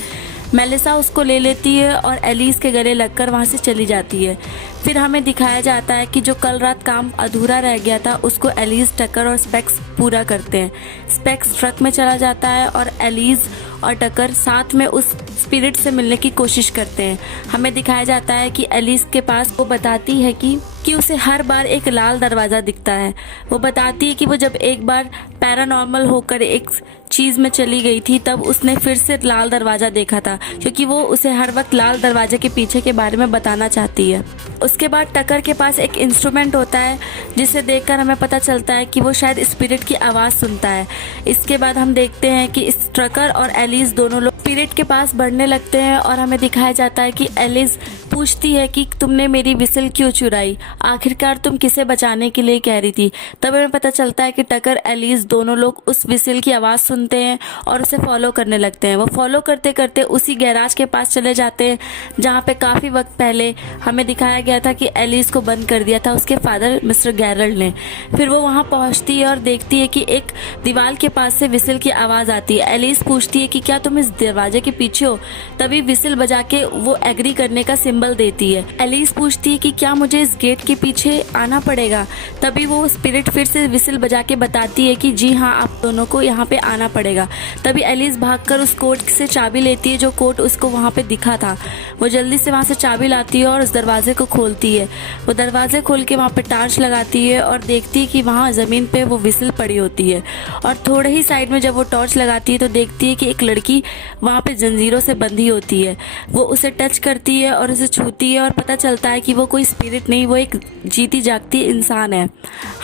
मेलिसा उसको ले लेती है और एलिस के गले लगकर वहाँ से चली जाती है। फिर हमें दिखाया जाता है कि जो कल रात काम अधूरा रह गया था उसको एलिस, टकर और स्पेक्स पूरा करते हैं। स्पेक्स ट्रक में चला जाता है और एलिस और टकर साथ में उस स्पिरिट से मिलने की कोशिश करते हैं। हमें दिखाया जाता है कि एलिस के पास वो बताती है कि उसे हर बार एक लाल दरवाज़ा दिखता है। वो बताती है कि वो जब एक बार पैरानॉर्मल होकर एक चीज़ में चली गई थी तब उसने फिर से लाल दरवाज़ा देखा था, क्योंकि वो उसे हर वक्त लाल दरवाजे के पीछे के बारे में बताना चाहती है। उसके बाद टकर के पास एक इंस्ट्रूमेंट होता है जिसे देखकर हमें पता चलता है कि वो शायद स्पिरिट की आवाज़ सुनता है। इसके बाद हम देखते हैं कि इस टकर और एलिस दोनों लोग स्पिरिट के पास बढ़ने लगते हैं और हमें दिखाया जाता है कि एलिस पूछती है कि तुमने मेरी विसल क्यों चुराई, आखिरकार तुम किसे बचाने के लिए कह रही थी। तब हमें पता चलता है कि टकर एलिस दोनों लोग उस विसल की आवाज़ सुनते हैं और उसे फॉलो करने लगते हैं। वो फॉलो करते करते उसी गैराज के पास चले जाते हैं जहाँ पे काफ़ी वक्त पहले हमें दिखाया गया था कि एलिस को बंद कर दिया था उसके फादर मिस्टर गैरल्ड ने। फिर वो वहाँ पहुँचती है और देखती है कि एक दीवार के पास से विसल की आवाज़ आती है। एलिस पूछती है कि क्या तुम इस दरवाजे के पीछे हो। तभी विसल बजा के वो एग्री करने का सिंबल देती है। एलिस पूछती है कि क्या मुझे इस गेट के पीछे आना पड़ेगा। तभी वो स्पिरिट फिर से विसल बजा के बताती है कि जी हाँ आप दोनों को यहाँ पे आना पड़ेगा। तभी एलिस भागकर उस कोट से चाबी लेती है जो कोट उसको वहाँ पे दिखा था। वो जल्दी से वहाँ से चाबी लाती है और उस दरवाजे को खोलती है। वो दरवाजे खोल के वहाँ पे टार्च लगाती है और देखती है कि वहाँ ज़मीन पे वो विसल पड़ी होती है। और थोड़े ही साइड में जब वो टॉर्च लगाती है तो देखती है कि एक लड़की वहाँ पे जंजीरों से बंधी होती है। वो उसे टच करती है और उसे छूती है और पता चलता है कि वो कोई स्पिरिट नहीं, वो एक जीती जागती इंसान है।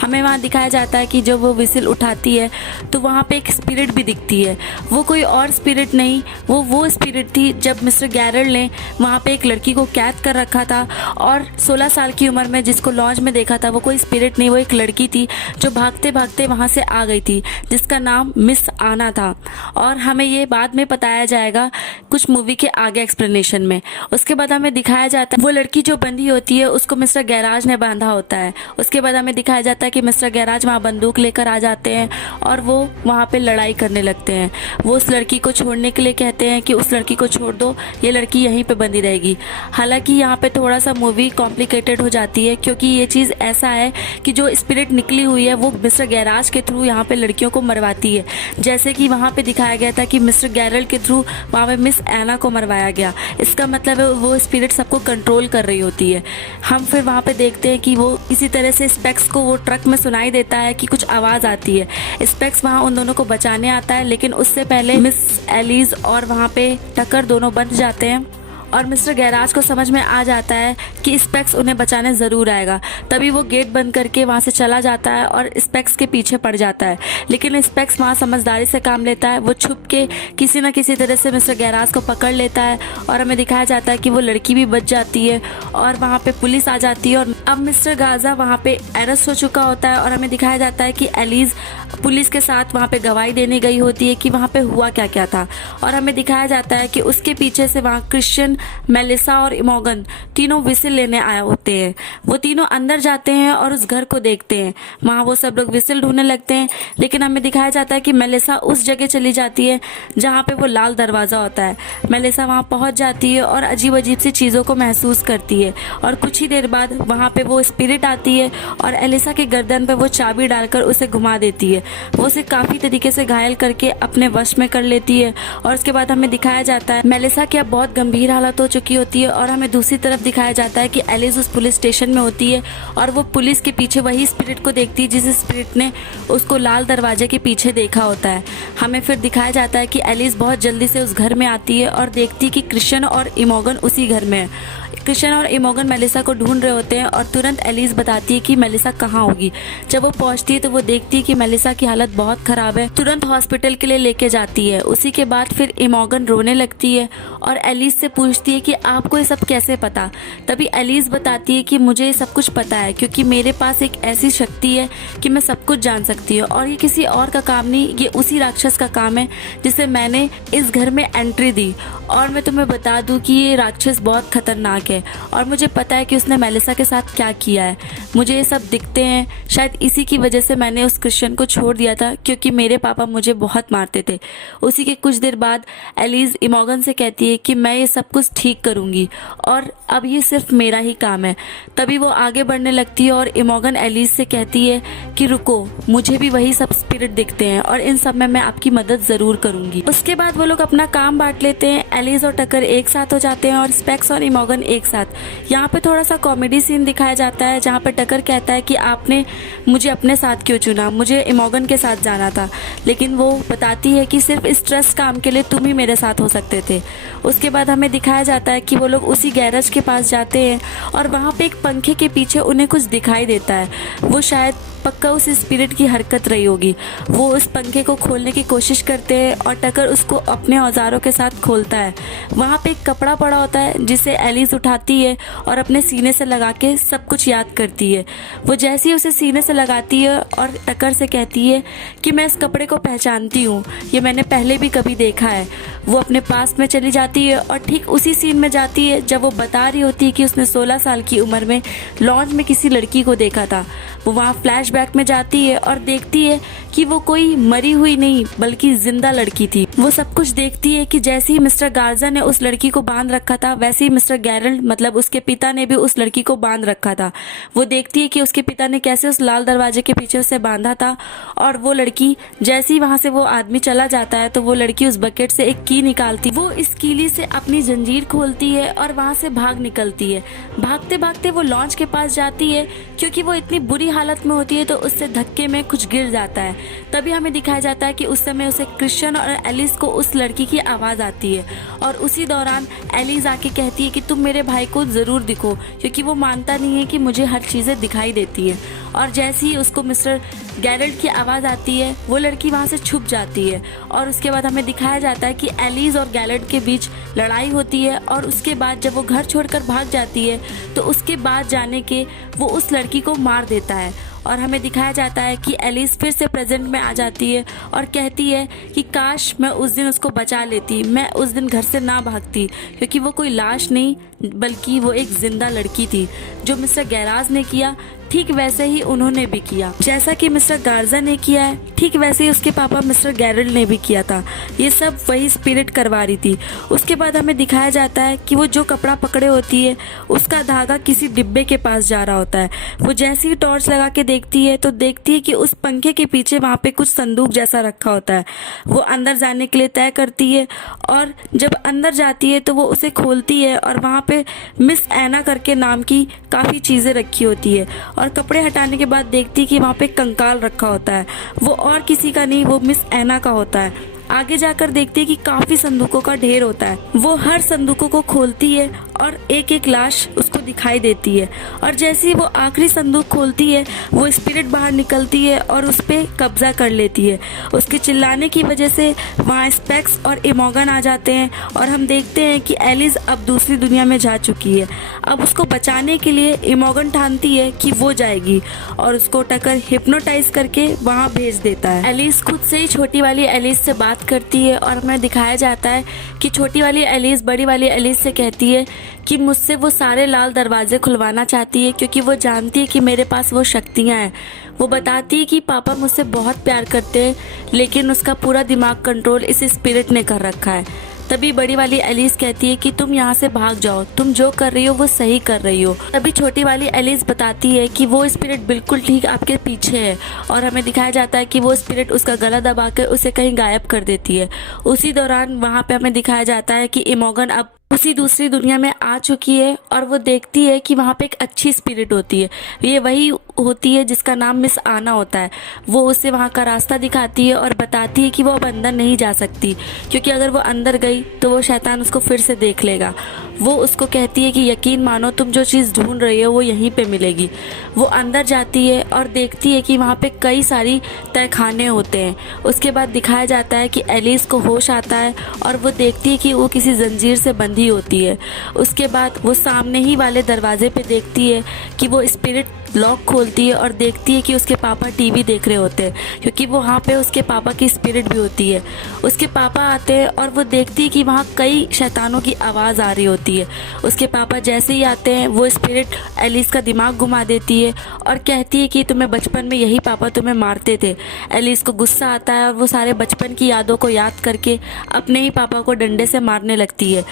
हमें वहाँ दिखाया जाता है कि जब वो विसिल उठाती है तो वहाँ पे एक स्पिरिट भी दिखती है। वो कोई और स्पिरिट नहीं, वो स्पिरिट थी जब मिस्टर गैरल्ड ने वहाँ पे एक लड़की को कैद कर रखा था और 16 साल की उम्र में जिसको लॉन्च में देखा था वो कोई स्पिरिट नहीं, वो एक लड़की थी जो भागते भागते वहाँ से आ गई थी, जिसका नाम मिस आना था। और हमें ये बाद में बताया जाएगा कुछ मूवी के आगे एक्सप्लेनेशन में। उसके बाद हमें दिखाया जाता है वो लड़की जो बंधी होती है उसको मिस्टर गैराज ने बांधा होता है। उसके बाद हमें दिखाया जाता है कि मिस्टर गैराज वहाँ बंदूक लेकर आ जाते हैं और वो वहाँ पे लड़ाई करने लगते हैं। वो उस लड़की को छोड़ने के लिए कहते हैं कि उस लड़की को छोड़ दो, ये लड़की यहीं पे बंधी रहेगी। हालांकि यहाँ पे थोड़ा सा मूवी कॉम्प्लिकेटेड हो जाती है, क्योंकि ये चीज़ ऐसा है कि जो स्पिरिट निकली हुई है वो मिस्टर गैराज के थ्रू यहाँ पे लड़कियों को मरवाती है। जैसे कि वहाँ पे दिखाया गया था कि मिस्टर गैरल्ड के थ्रू वहाँ पे मिस एना को मरवाया गया। इसका मतलब है वो स्पिरिट सबको कंट्रोल कर रही होती है। हम फिर वहाँ पे देखते हैं कि वो किसी तरह से स्पेक्स को वो ट्रक में सुनाई देता है कि कुछ आवाज़ आती है। स्पेक्स वहाँ उन दोनों को बचाने आता है, लेकिन उससे पहले मिस एलिज और वहाँ पे टकर दोनों बंध जाते हैं और मिस्टर गैराज को समझ में आ जाता है कि स्पेक्स उन्हें बचाने ज़रूर आएगा। तभी वो गेट बंद करके वहाँ से चला जाता है और स्पेक्स के पीछे पड़ जाता है। लेकिन स्पेक्स वहाँ समझदारी से काम लेता है, वो छुप के किसी न किसी तरह से मिस्टर गैराज को पकड़ लेता है और हमें दिखाया जाता है कि वो लड़की भी बच जाती है और वहाँ पे पुलिस आ जाती है। और अब मिस्टर गाजा वहाँ पे अरेस्ट हो चुका होता है और हमें दिखाया जाता है कि एलिज पुलिस के साथ वहाँ पे गवाही देने गई होती है कि वहाँ पे हुआ क्या क्या था। और हमें दिखाया जाता है कि उसके पीछे से वहाँ क्रिश्चियन, मेलिसा और इमोगन तीनों विसिल लेने आए होते हैं। वो तीनों अंदर जाते हैं और उस घर को देखते हैं। वहाँ वो सब लोग विसिल ढूंढने लगते हैं, लेकिन हमें दिखाया जाता है कि मेलिसा उस जगह चली जाती है जहाँ पे वो लाल दरवाज़ा होता है। मेलिसा वहाँ पहुँच जाती है और अजीब अजीब सी चीज़ों को महसूस करती है और कुछ ही देर बाद वहाँ पे वो स्पिरिट आती है और एलिसा के गर्दन पे वो चाबी डालकर उसे घुमा देती है। वो उसे काफ़ी तरीके से घायल करके अपने वश में कर लेती है। और उसके बाद हमें दिखाया जाता है मेलिसा की अब बहुत गंभीर हालत हो चुकी होती है और हमें दूसरी तरफ दिखाया जाता है कि एलिस उस पुलिस स्टेशन में होती है और वो पुलिस के पीछे वही स्पिरिट को देखती है जिस स्पिरिट ने उसको लाल दरवाजे के पीछे देखा होता है। हमें फिर दिखाया जाता है कि एलिस बहुत जल्दी से उस घर में आती है और देखती कि क्रिश्चियन और इमोगन उसी घर में है। क्रिश्चियन और इमोगन मेलिसा को ढूंढ रहे होते हैं और तुरंत एलिस बताती है कि मेलिसा कहाँ होगी। जब वो पहुंचती है तो वो देखती है कि मेलिसा की हालत बहुत खराब है, तुरंत हॉस्पिटल के लिए लेके जाती है। उसी के बाद फिर इमोगन रोने लगती है और एलिस से पूछती है कि आपको ये सब कैसे पता। तभी एलिस बताती है कि मुझे ये सब कुछ पता है क्योंकि मेरे पास एक ऐसी शक्ति है कि मैं सब कुछ जान सकती हूँ और ये किसी और का काम नहीं, ये उसी राक्षस का काम है जिसे मैंने इस घर में एंट्री दी। और मैं तुम्हें बता दूं कि ये राक्षस बहुत खतरनाक है और मुझे पता है कि उसने मेलिसा के साथ क्या किया है। मुझे ये सब दिखते हैं, शायद इसी की वजह से मैंने उस क्रिश्चियन को छोड़ दिया था क्योंकि मेरे पापा मुझे बहुत मारते थे। उसी के कुछ देर बाद एलिस इमोगन से कहती है कि मैं ये सब कुछ ठीक करूँगी और अब ये सिर्फ मेरा ही काम है। तभी वो आगे बढ़ने लगती है और इमोगन एलिस से कहती है कि रुको, मुझे भी वही सब स्पिरिट दिखते हैं और इन सब में मैं आपकी मदद ज़रूर करूँगी। उसके बाद वो लोग अपना काम बांट लेते हैं। एलिस और टकर एक साथ हो जाते हैं और स्पेक्स और इमोगन एक साथ। यहाँ पे थोड़ा सा कॉमेडी सीन दिखाया जाता है जहाँ पे टकर कहता है कि आपने मुझे अपने साथ क्यों चुना, मुझे इमोगन के साथ जाना था। लेकिन वो बताती है कि सिर्फ इस ट्रस्ट काम के लिए तुम ही मेरे साथ हो सकते थे। उसके बाद हमें दिखाया जाता है कि वो लोग उसी गैरेज के पास जाते हैं और वहाँ पे एक पंखे के पीछे उन्हें कुछ दिखाई देता है। वो शायद पक्का उस स्पिरिट की हरकत रही होगी। वो उस पंखे को खोलने की कोशिश करते हैं और टकर उसको अपने औजारों के साथ खोलता है। वहाँ पे एक कपड़ा पड़ा होता है जिसे एलिस उठाती है और अपने सीने से लगा के सब कुछ याद करती है। वो जैसे ही उसे सीने से लगाती है और टकर से कहती है कि मैं इस कपड़े को पहचानती हूँ, ये मैंने पहले भी कभी देखा है। वो अपने पास में चली जाती है और ठीक उसी सीन में जाती है जब वो बता रही होती है कि उसने 16 साल की उम्र में लॉन्च में किसी लड़की को देखा था। वो वहाँ फ्लैशबैक में जाती है और देखती है कि वो कोई मरी हुई नहीं बल्कि जिंदा लड़की थी। वो सब कुछ देखती है कि जैसे ही मिस्टर गार्जा ने उस लड़की को बांध रखा था वैसे ही मिस्टर गैरल्ड मतलब उसके पिता ने भी उस लड़की को बांध रखा था। वो देखती है कि उसके पिता ने कैसे उस लाल दरवाजे के पीछे उसे बांधा था और वो लड़की जैसे ही वहाँ से वो आदमी चला जाता है तो वो लड़की उस बकेट से एक की निकालती, वो इस कीली से अपनी जंजीर खोलती है और वहाँ से भाग निकलती है। भागते भागते वो लॉन्च के पास जाती है। क्योंकि वो इतनी बुरी हालत में होती है तो उससे धक्के में कुछ गिर जाता है। तभी हमें दिखाया जाता है कि उस समय उसे क्रिश्चियन और एलिस को उस लड़की की आवाज़ आती है और उसी दौरान एलिस आके कहती है कि तुम मेरे भाई को ज़रूर दिखो, क्योंकि वो मानता नहीं है कि मुझे हर चीज़ें दिखाई देती है। और जैसे ही उसको मिस्टर गैरल्ट की आवाज़ आती है वो लड़की वहाँ से छुप जाती है और उसके बाद हमें दिखाया जाता है कि एलिस और गैरल्ट के बीच लड़ाई होती है और उसके बाद जब वो घर छोड़कर भाग जाती है तो उसके बाद जाने के वो उस लड़की को मार देता है। और हमें दिखाया जाता है कि एलिस फिर से प्रेजेंट में आ जाती है और कहती है कि काश मैं उस दिन उसको बचा लेती, मैं उस दिन घर से ना भागती, क्योंकि वो कोई लाश नहीं बल्कि वो एक जिंदा लड़की थी। जो मिस्टर गैराज ने किया ठीक वैसे ही उन्होंने भी किया, जैसा कि मिस्टर गार्जा ने किया है ठीक वैसे ही उसके पापा मिस्टर गैरल्ट ने भी किया था। ये सब वही स्पिरिट करवा रही थी। उसके बाद हमें दिखाया जाता है कि वो जो कपड़ा पकड़े होती है उसका धागा किसी डिब्बे के पास जा रहा होता है। वो जैसे ही टॉर्च लगा के देखती है तो देखती है कि उस पंखे के पीछे वहाँ पे कुछ संदूक जैसा रखा होता है। वो अंदर जाने के लिए तय करती है और जब अंदर जाती है तो वो उसे खोलती है और वहाँ पे मिस एना करके नाम की काफ़ी चीज़ें रखी होती है और कपड़े हटाने के बाद देखती है कि वहाँ पे कंकाल रखा होता है। वो और किसी का नहीं, वो मिस एना का होता है। आगे जाकर देखती है कि काफ़ी संदूकों का ढेर होता है। वो हर संदूकों को खोलती है और एक एक लाश उसको दिखाई देती है और जैसे ही वो आखिरी संदूक खोलती है वो स्पिरिट बाहर निकलती है और उस पर कब्जा कर लेती है। उसके चिल्लाने की वजह से वहाँ स्पेक्स और इमोगन आ जाते हैं और हम देखते हैं कि एलिस अब दूसरी दुनिया में जा चुकी है। अब उसको बचाने के लिए इमोगन ठानती है कि वो जाएगी और उसको टकर हिप्नोटाइज करके वहाँ भेज देता है। एलिस खुद से ही छोटी वाली एलिस से बात करती है और हमें दिखाया जाता है कि छोटी वाली एलिस बड़ी वाली एलिस से कहती है कि मुझसे वो सारे लाल दरवाजे खुलवाना चाहती है क्योंकि वो जानती है कि मेरे पास वो शक्तियाँ हैं। वो बताती है कि पापा मुझसे बहुत प्यार करते हैं लेकिन उसका पूरा दिमाग कंट्रोल इस स्पिरिट ने कर रखा है। तभी बड़ी वाली एलिस कहती है कि तुम यहाँ से भाग जाओ, तुम जो कर रही हो वो सही कर रही हो। तभी छोटी वाली एलिस बताती है कि वो स्पिरिट बिल्कुल ठीक आपके पीछे है और हमें दिखाया जाता है कि वो स्पिरिट उसका गला दबा कर उसे कहीं गायब कर देती है। उसी दौरान वहाँ पे हमें दिखाया जाता है कि इमोगन अब उसी दूसरी दुनिया में आ चुकी है और वो देखती है कि वहाँ पे एक अच्छी स्पिरिट होती है। ये वही होती है जिसका नाम मिस आना होता है। वो उसे वहाँ का रास्ता दिखाती है और बताती है कि वो अब अंदर नहीं जा सकती क्योंकि अगर वो अंदर गई तो वो शैतान उसको फिर से देख लेगा। वो उसको कहती है कि यकीन मानो तुम जो चीज़ ढूंढ रही हो वो यहीं पे मिलेगी। वो अंदर जाती है और देखती है कि वहाँ पे कई सारी तहखाने होते हैं। उसके बाद दिखाया जाता है कि एलिस को होश आता है और वो देखती है कि वो किसी जंजीर से बंधी होती है। उसके बाद वो सामने ही वाले दरवाजे पे देखती है कि वो स्पिरिट लॉक खोलती है और देखती है कि उसके पापा टीवी देख रहे होते हैं क्योंकि वो वहाँ पे उसके पापा की स्पिरिट भी होती है। उसके पापा आते हैं और वो देखती है कि वहाँ कई शैतानों की आवाज़ आ रही होती है। उसके पापा जैसे ही आते हैं वो स्पिरिट एलिस का दिमाग घुमा देती है और कहती है कि तुम्हें बचपन में यही पापा तुम्हें मारते थे। एलिस को गुस्सा आता है और वो सारे बचपन की यादों को याद करके अपने ही पापा को डंडे से मारने लगती है।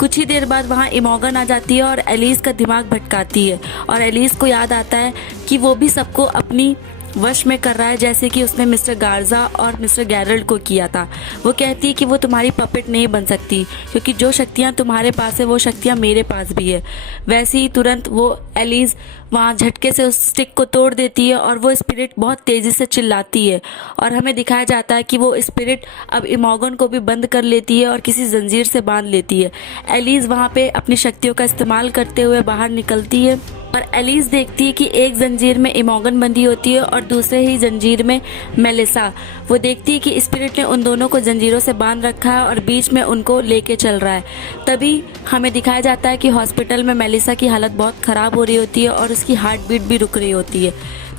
कुछ ही देर बाद वहाँ इमोगन आ जाती है और एलिस का दिमाग भटकाती है और एलिस को याद आता है कि वो भी सबको अपनी वश में कर रहा है जैसे कि उसने मिस्टर गार्जा और मिस्टर गैरल्ट को किया था। वो कहती है कि वो तुम्हारी पपेट नहीं बन सकती क्योंकि जो शक्तियाँ तुम्हारे पास है वो शक्तियाँ मेरे पास भी है। वैसे ही तुरंत वो एलिस वहाँ झटके से उस स्टिक को तोड़ देती है और वो स्पिरिट बहुत तेज़ी से चिल्लाती है और हमें दिखाया जाता है कि वो स्पिरिट अब इमोगन को भी बंद कर लेती है और किसी जंजीर से बांध लेती है। एलिस वहाँ पे अपनी शक्तियों का इस्तेमाल करते हुए बाहर निकलती है और एलिस देखती है कि एक जंजीर में इमोगन बंधी होती है और दूसरे ही जंजीर में मेलिसा। वो देखती है कि स्पिरिट ने उन दोनों को जंजीरों से बांध रखा है और बीच में उनको लेके चल रहा है। तभी हमें दिखाया जाता है कि हॉस्पिटल में मेलिसा की हालत बहुत ख़राब हो रही होती है और उसकी हार्ट बीट भी रुक रही होती है।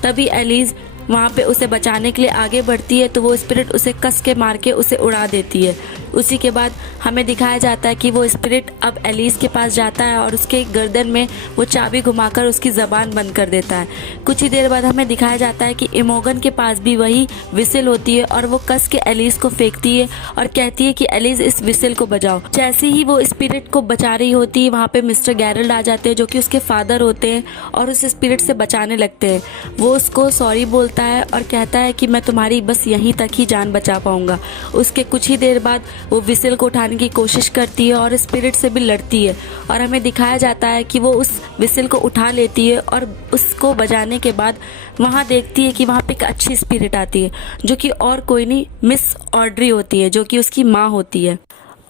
तभी एलिस वहाँ पे उसे बचाने के लिए आगे बढ़ती है तो वो स्पिरिट उसे कस के मार के उसे उड़ा देती है। उसी के बाद हमें दिखाया जाता है कि वो स्पिरिट अब एलिस के पास जाता है और उसके गर्दन में वो चाबी घुमाकर उसकी ज़बान बंद कर देता है। कुछ ही देर बाद हमें दिखाया जाता है कि इमोगन के पास भी वही विसिल होती है और वो कस के एलिस को फेंकती है और कहती है कि एलिस इस विसिल को बजाओ। जैसे ही वो स्पिरिट को बचा रही होती है वहाँ पे मिस्टर गैरल्ट आ जाते हैं जो कि उसके फादर होते हैं और उस स्पिरिट से बचाने लगते हैं। वो उसको सॉरी बोलते मिलता है और कहता है कि मैं तुम्हारी बस यहीं तक ही जान बचा पाऊंगा। उसके कुछ ही देर बाद वो विसिल को उठाने की कोशिश करती है और स्पिरिट से भी लड़ती है और हमें दिखाया जाता है कि वो उस विसिल को उठा लेती है और उसको बजाने के बाद वहाँ देखती है कि वहाँ पे एक अच्छी स्पिरिट आती है जो कि और कोई नहीं मिस ऑड्री होती है, जो कि उसकी माँ होती है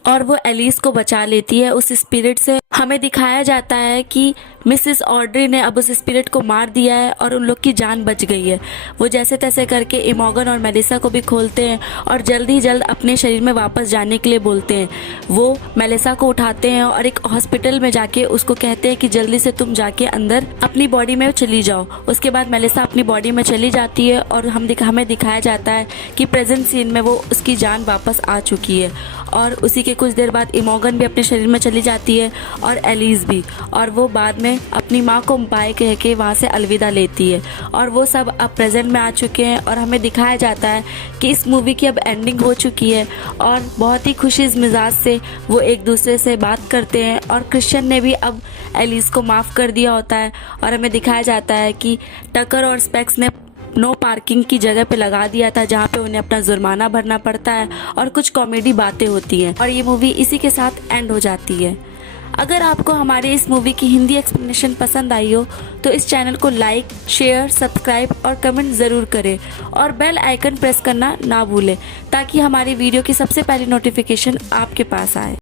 और वो एलिस को बचा लेती है उस स्पिरिट से। हमें दिखाया जाता है कि मिसेस ऑड्री ने अब उस स्पिरिट को मार दिया है और उन लोग की जान बच गई है। वो जैसे तैसे करके इमोगन और मेलिसा को भी खोलते हैं और जल्द ही जल्द अपने शरीर में वापस जाने के लिए बोलते हैं। वो मेलिसा को उठाते हैं और एक हॉस्पिटल में जाके उसको कहते हैं कि जल्दी से तुम जाके अंदर अपनी बॉडी में चली जाओ। उसके बाद मेलिसा अपनी बॉडी में चली जाती है और हमें दिखाया जाता है कि प्रेजेंट सीन में वो उसकी जान वापस आ चुकी है और उसी के कुछ देर बाद इमोगन भी अपने शरीर में चली जाती है और एलिस भी, और वो बाद में अपनी माँ को बाय कह के वहाँ से अलविदा लेती है और वो सब अब प्रेजेंट में आ चुके हैं। और हमें दिखाया जाता है कि इस मूवी की अब एंडिंग हो चुकी है और बहुत ही खुशी मिजाज से वो एक दूसरे से बात करते हैं और क्रिश्चियन ने भी अब एलिस को माफ़ कर दिया होता है। और हमें दिखाया जाता है कि टकर और स्पेक्स ने नो पार्किंग की जगह पे लगा दिया था जहाँ पे उन्हें अपना जुर्माना भरना पड़ता है और कुछ कॉमेडी बातें होती हैं और ये मूवी इसी के साथ एंड हो जाती है। अगर आपको हमारी इस मूवी की हिंदी एक्सप्लेनेशन पसंद आई हो तो इस चैनल को लाइक, शेयर, सब्सक्राइब और कमेंट ज़रूर करें और बेल आइकन प्रेस करना ना भूलें ताकि हमारी वीडियो की सबसे पहली नोटिफिकेशन आपके पास आए।